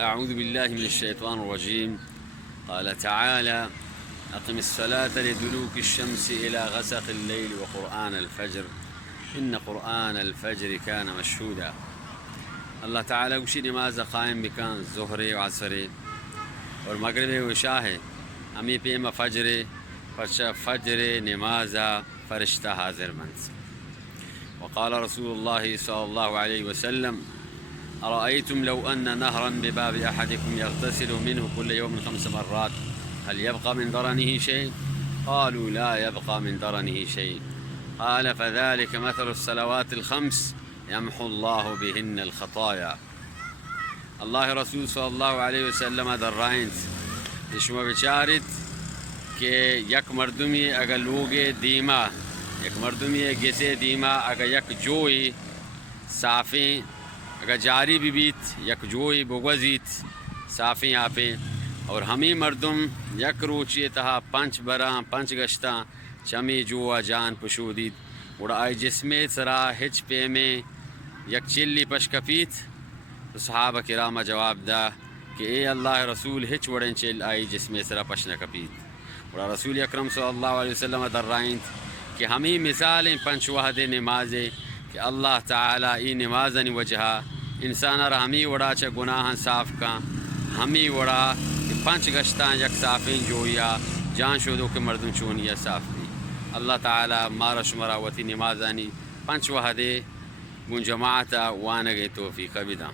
أعوذ بالله من الشيطان الرجيم. قال تعالى: أقم الصلاة لدلوك الشمس إلى غسق الليل وقرآن الفجر إن قرآن الفجر كان مشهودا. अल्लाह ताला उसी नमाज क़ायम बिकान ज़ोहरे व असरे और मगरिब व इशाए अमी पेम फ़जरे पशा फ़जरे नमाज़ा फ़रिश्ता हाज़िर मंस। वक़ाल रसूलुल्लाह सल्लल्लाहु अलैहि वसल्लम: अरअयतुम लौ अन्न नहरन बिबाबि अहदिकुम यग़तसिलु मिन्हु कुल्ल यौमिन 5 मर्रात हल यबक़ा मिन दरनिही शै? क़ालू ला यबक़ा मिन दरनिही शै। क़ाल फ़ज़ालिक मथलु स्सलवातिल ख़म्स यमहुल्लाहु बिहिन्नल ख़ताया। अल्लाह रसूल सल्लल्लाहु अलैहि वसल्लम दर्राइंस इशमा विचारित के यक मर्दुमी अगर लोगे दीमा एक मर्दुमी गेसे दीमा अगर यक जोई साफ़ी अगर जारी भी बीत यक जोई बुगज़ीत साफ़ी आपे और हमी मर्दुम यक रोचिए तहा 5 बरा 5 गश्ता चमी जुआ जान पुशूदीद उड़ा आई जिसमें सरा हिच पे में यक चिल्ली पशकपीत। तो सहाबा किरामा जवाब दा कि ए अल्लाह रसूल हिच वड़न चिल आई जिसमें सरा पशना कपीत। उड़ा रसूल अकरम सल्लल्लाहु अलैहि वसल्लम दर्राइन कि हमी मिसालें 5 वहदे नमाज़े कि अल्लाह ताला ई नमाज़नी वजह इंसान हमी वड़ा च गुनाह साफ़ का हमी वड़ा कि 5 गश्ता यक साफ़ें जोया जान शोदो के मर्दम चूनिया साफ़ दी। अल्लाह ताला मारा शुमरा वती नमाज़ानी 5 वहदे गुन जमाता वानगे तौफीक बिदा।